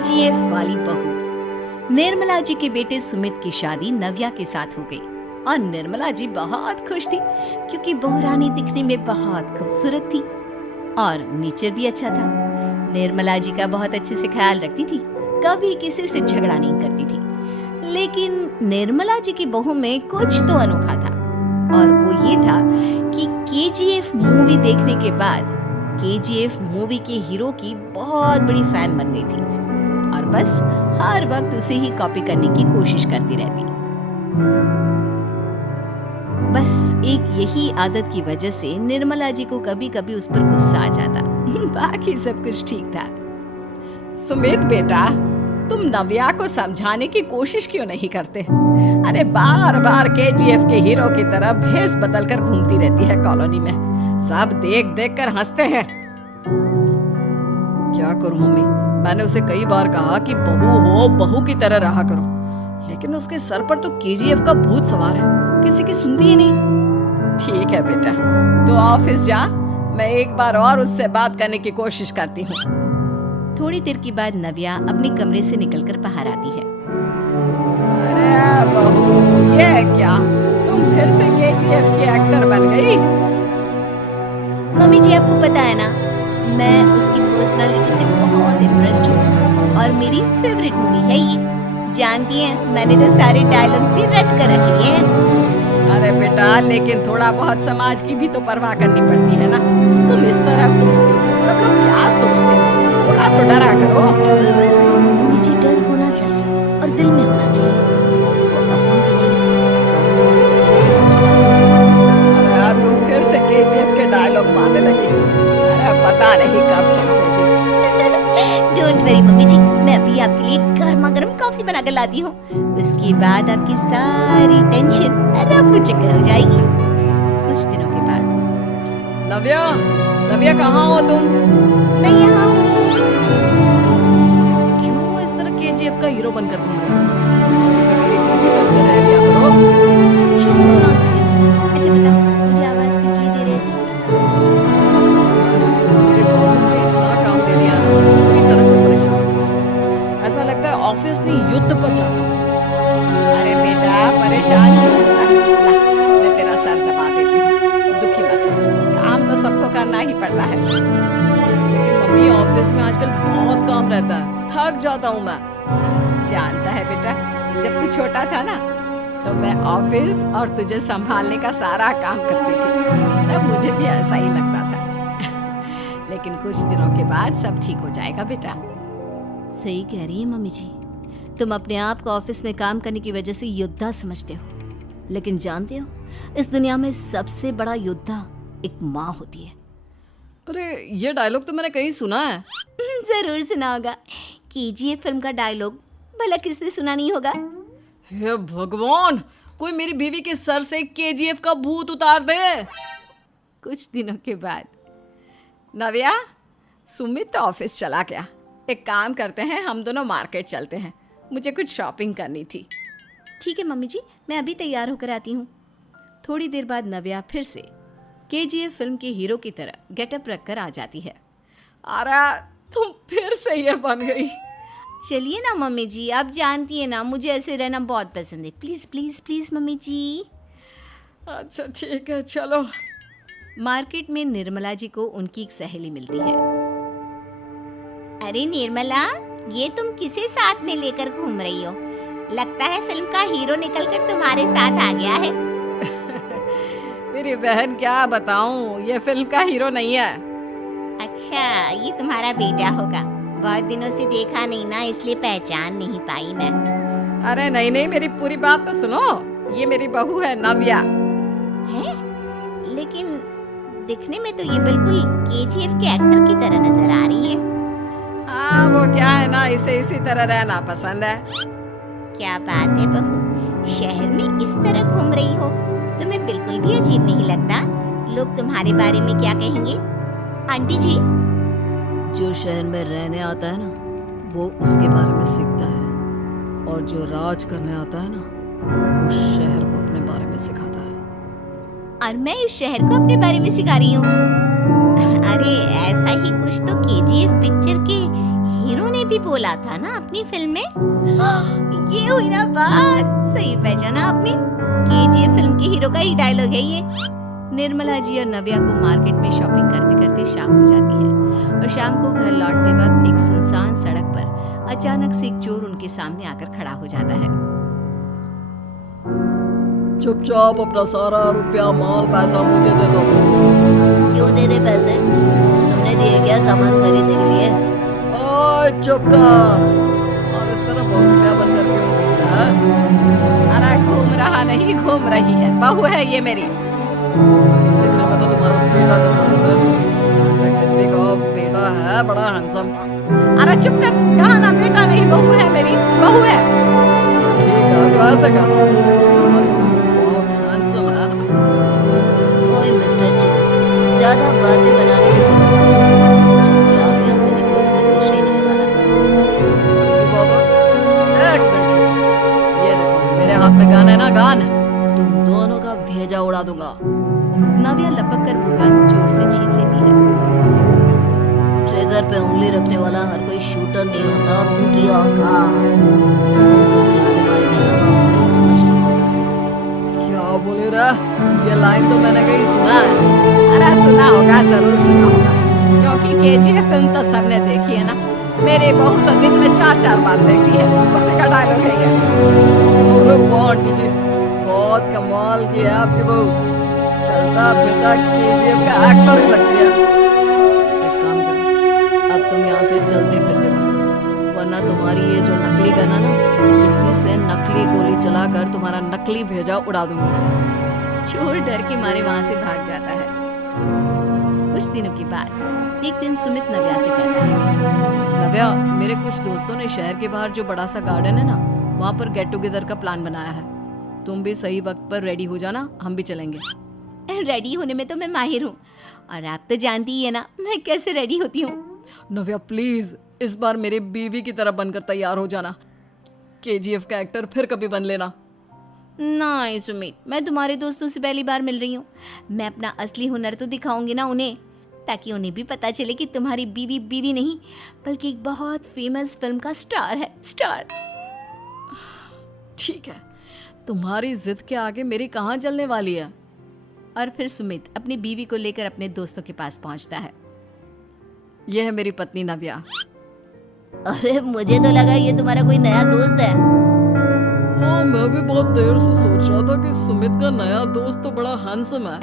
KGF वाली बहू। निर्मला जी के बेटे सुमित की शादी नव्या के साथ हो गई और निर्मला जी बहुत खुश थी क्योंकि बहू रानी दिखने में बहुत खूबसूरत थी और नेचर भी अच्छा था। निर्मला जी का बहुत अच्छे से ख्याल रखती थी, कभी किसी से झगड़ा नहीं करती थी। लेकिन निर्मला जी की बहू में कुछ तो अनोखा था और वो ये था कि केजीएफ मूवी देखने के बाद केजीएफ मूवी के हीरो की बहुत बड़ी फैन बन गई थी और बस हर वक्त उसे ही कॉपी करने की कोशिश करती रहती। बस एक यही आदत की वजह से निर्मला जी को कभी कभी उस पर गुस्सा आ जाता। बाकी सब कुछ ठीक था। सुमित बेटा, तुम नव्या को समझाने की कोशिश क्यों नहीं करते? अरे बार बार केजीएफ के हीरो की तरह भेष बदल कर घूमती रहती है कॉलोनी में, सब देख देख कर हंसते हैं। क्या करूं मम्मी, मैंने उसे कई बार कहा कि बहू हो, बहू की तरह रहा करो, लेकिन उसके सर पर तो केजीएफ का भूत सवार है, किसी की सुनती ही नहीं। ठीक है बेटा, तो ऑफिस जा, मैं एक बार और उससे बात करने की कोशिश करती हूँ। थोड़ी देर के बाद नव्या अपने कमरे से निकलकर बाहर आती है। अरे बहू, ये क्या, तुम फिर से केजीएफ की एक्टर बन गई? मम्मी जी, आपको पता है ना, मैं उसकी पर्सनालिटी से बहुत इम्प्रेस्ड हूँ और मेरी फेवरेट मूवी है ये। जानती हैं, मैंने तो सारे डायलॉग्स भी रट कर रख लिए हैं। अरे बेटा, लेकिन थोड़ा बहुत समाज की भी तो परवाह करनी पड़ती है ना। तुम इस तरह घूमती हो, सब लोग क्या सोचते हैं, थोड़ा तो डरा करो। मम्मी जी, डर होना चाहिए और दिल में होना चाहिए। अरे तुम फिर से केजीएफ के डायलॉग मारने लगी। अरे पता नहीं कब समझोगी। डोंट वरी मम्मी जी, मैं अभी आपके लिए गर्मा गर्म कॉफी बना कर लाती हूँ। उसके बाद आपकी सारी टेंशन रफू चक्कर हो जाएगी। कुछ दिनों के बाद। नव्या, नव्या कहाँ हो तुम? मैं यहाँ हूँ। क्यों इस तरह केजीएफ का हीरो बनकर घूम रहे हो? मेरी बीवी घर में रह लिया करो। छोड़ो ना सुमित। अच्छा बताओ, मुझे आवाज किस लिए दे रहे थे? मेरे बॉस ने मुझे इतना काम दे दिया ना, पूरी तरह से परेशान हो गया। ऐसा लगता है ऑफिस में युद्ध पर जाता हूँ। अरे बेटा, परेशान नहीं होता, मैं तेरा सर दबा देती हूँ, दुखी मत हो, काम तो सबको करना ही पड़ता है। लेकिन मम्मी, ऑफिस में आजकल बहुत काम रहता है, थक जाता हूँ मैं। जानता है बेटा, जब तू छोटा था ना, तो मैं ऑफिस और तुझे संभालने का सारा काम करती थी, तब मुझे भी ऐसा ही लगता था। लेकिन कुछ दिनों के बाद सब ठीक हो जाएगा बेटा। सही कह रही है मम्मी जी, तुम अपने आप को ऑफिस में काम करने की वजह से योद्धा समझते हो, लेकिन जानते हो, इस दुनिया में सबसे बड़ा योद्धा एक माँ होती है। अरे ये डायलॉग तो मैंने कहीं सुना है। जरूर सुना होगा, केजीएफ फिल्म का डायलॉग, भला किसने सुना नहीं होगा। हे भगवान, कोई मेरी बीवी के सर से केजीएफ का भूत उतार दे। कुछ दिनों के बाद। नव्या, सुमित तो ऑफिस चला गया, एक काम करते हैं, हम दोनों मार्केट चलते हैं, मुझे कुछ शॉपिंग करनी थी। ठीक है मम्मी जी, मैं अभी तैयार होकर आती हूँ। थोड़ी देर बाद नव्या फिर से केजीएफ फिल्म के हीरो की तरह गेटअप रखकर आ जाती है। अरे तुम फिर से ये बन गई। चलिए ना मम्मी जी, आप जानती है ना, मुझे ऐसे रहना बहुत पसंद है। प्लीज प्लीज प्लीज मम्मी जी। अच्छा ठीक है, चलो। मार्केट में निर्मला जी को उनकी एक सहेली मिलती है। अरे निर्मला, ये तुम किसे साथ में लेकर घूम रही हो? लगता है फिल्म का हीरो निकलकर तुम्हारे साथ आ गया है। मेरी बहन, क्या बताऊं, ये फिल्म का हीरो नहीं है। अच्छा, ये तुम्हारा बेटा होगा, बहुत दिनों से देखा नहीं ना, इसलिए पहचान नहीं पाई मैं। अरे नहीं नहीं, मेरी पूरी बात तो सुनो, ये मेरी बहू है नव्या। है? लेकिन दिखने में तो ये बिल्कुल केजीएफ के एक्टर की तरह नजर आ रही है। हाँ, वो क्या है ना, इसे इसी तरह रहना पसंद है। क्या बात है बहू, शहर में इस तरह घूम रही हो, तुम्हें बिल्कुल भी अजीब नहीं लगता? लोग तुम्हारे बारे में क्या कहेंगे? आंटी जी, जो शहर में रहने आता है ना, वो उसके बारे में सीखता है, और जो राज करने आता है ना, वो शहर को अपने बारे में सिखाता है। और मैं इस शहर को अपने बारे में सिखा रही हूँ। अरे ऐसा ही कुछ तो केजीएफ पिक्चर के हीरो ने भी बोला था ना अपनी फिल्म में। ये हुई ना बात, सही पहचाना आपने। केजीएफ फिल्म के हीरो का ही डायलॉग है ये। निर्मला जी और नव्या को मार्केट में शॉपिंग करते करते शाम हो जाती है और शाम को घर लौटते वक्त एक सुनसान सड़क पर अचानक से एक चोर उनके सामने आकर खड़ा हो जाता है। चुपचाप अपना सारा रुपया माल पैसा मुझे दे दो। क्यों दे दे पैसे? तुमने दिए क्या सामान खरीदने के लिए? ओए चुप कर। और इस तरह बहुत रुपया बनकर क्यों घूमता है? अरे घूम रहा नहीं, घूम रही है, बहू है ये मेरी। दिखने में तो तुम्हारा बेटा जैसा लगता है। ऐसे कुछ भी कहो, बेटा है बड़ा हैंडसम। अरे चुप कर, कहा ना बेटा नहीं, बहू है मेरी, बहू है। अच्छा ठीक है, तो ऐसे कह दो तुम्हारी बहू बहुत हैंडसम है। ओए मिस्टर चोर, ज्यादा बातें बनाने की जरूरत नहीं। चुपचाप यहाँ से निकलो, तुम्हें कुछ नहीं मिलने वाला। ऐसी बात है। एक मिनट, ये देखो मेरे हाथ में गन है ना, गन। तुम दोनों का भेजा उड़ा दूंगा। नव्या लपक कर वो गन चोर से छीन लेती है। ट्रिगर पे उंगली रखने वाला हर कोई शूटर नहीं होता और उनकी औकात जाने वाले नहीं होगा, मैं समझ नहीं सकता। क्या बोले रे? ये लाइन तो मैंने कहीं सुना है। अरे सुना होगा, जरूर सुना होगा, क्योंकि केजीएफ फिल्म तो सबने देखी है ना। मेरी बहू तो दिन में 4-4 बार देखती है, उसी का डायलॉग है ये। अरे वाह आंटी जी, बहुत कमाल की है आपकी बहू। चलता फिरता केजीएफ का एक्टर ही लगती है। एक काम करो, अब तुम यहाँ से चलते फिरते बनो, वरना तुम्हारी ये जो नकली गन है ना, इसी से नकली गोली चलाकर तुम्हारा नकली भेजा उड़ा दूंगी। चोर डर के मारे वहां से भाग जाता है। कुछ दिनों के बाद एक दिन सुमित नव्या से कहता है, नव्या, मेरे कुछ दोस्तों ने शहर के बाहर जो बड़ा सा गार्डन है ना, वहाँ पर गेट टुगेदर का प्लान बनाया है। तुम भी सही वक्त पर रेडी हो जाना, हम भी चलेंगे। रेडी होने में तो मैं माहिर हूँ, और आप तो जानती ही है ना मैं कैसे रेडी होती हूँ। नव्या प्लीज, इस बार मेरी बीवी की तरह बनकर तैयार हो जाना। केजीएफ का एक्टर फिर कभी बन लेना। नहीं सुमित, मैं तुम्हारे दोस्तों से पहली बार मिल रही हूँ। मैं अपना असली हुनर तो दिखाऊंगी ना उन्हें, ताकि उन्हें भी पता चले कि तुम्हारी बीवी बीवी नहीं बल्कि एक बहुत फेमस फिल्म का स्टार है, स्टार। ठीक है, तुम्हारी जिद के आगे मेरी कहाँ जलने वाली है। और फिर सुमित अपनी बीवी को लेकर अपने दोस्तों के पास पहुंचता है। यह है मेरी पत्नी नव्या। अरे मुझे तो लगा ये तुम्हारा कोई नया दोस्त है। हाँ, मैं भी बहुत देर से सोच रहा था कि सुमित का नया दोस्त तो बड़ा हैंडसम है।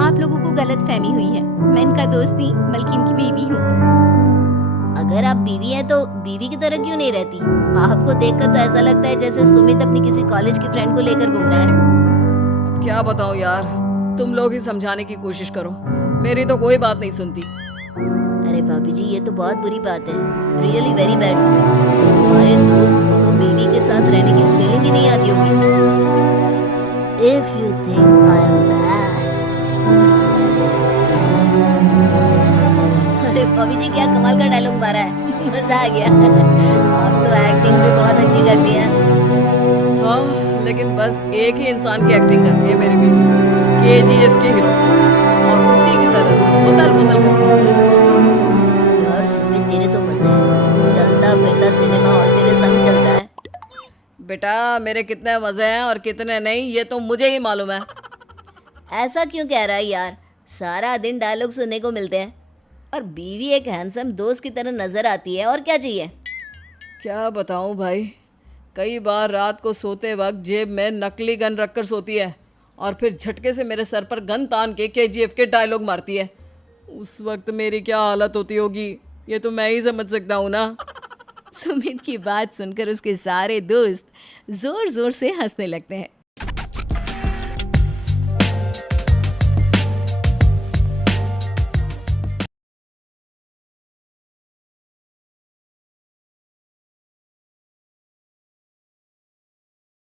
आप लोगों को गलत फहमी हुई है, मैं इनका दोस्त नहीं बल्कि इनकी बीवी हूँ। अगर आप बीवी हैं तो बीवी की तरह क्यों नहीं रहती? आपको देखकर तो ऐसा लगता है जैसे सुमित अपनी किसी कॉलेज की फ्रेंड को लेकर घूम रहा है। अब क्या बताऊं यार, तुम लोग ही समझाने की कोशिश करो, मेरी तो कोई बात नहीं सुनती। अरे भाभी जी, ये तो बहुत बुरी बात है, रियली वेरी बैड। हमारे दोस्त को तो बीवी के साथ रहने की फीलिंग ही नहीं आती होगी। If you think I am bad, अरे भाभी जी क्या कमाल का डायलॉग मारा है, मजा आ गया। आप तो एक्टिंग भी बहुत अच्छी करती हैं। हाँ, लेकिन बस एक ही इंसान की एक्टिंग करती है मेरी बीवी, केजीएफ के हीरो, और उसी की तरह बदल बदल कर घूमती है। यार सुमित, तेरे तो मजे हैं, चलता फिरता सिनेमा हॉल तेरे संग चलता है। बेटा, मेरे कितने मजे हैं और कितने नहीं ये तो मुझे ही मालूम है। ऐसा क्यों कह रहा है यार? सारा दिन डायलॉग सुनने को मिलते हैं और बीवी एक हैंडसम दोस्त की तरह नजर आती है, और क्या चाहिए? क्या बताऊं भाई, कई बार रात को सोते वक्त जेब में नकली गन रखकर सोती है और फिर झटके से मेरे सर पर गन तान के केजीएफ के डायलॉग मारती है। उस वक्त मेरी क्या हालत होती होगी ये तो मैं ही समझ सकता हूँ ना। सुमित की बात सुनकर उसके सारे दोस्त जोर जोर से हंसने लगते हैं।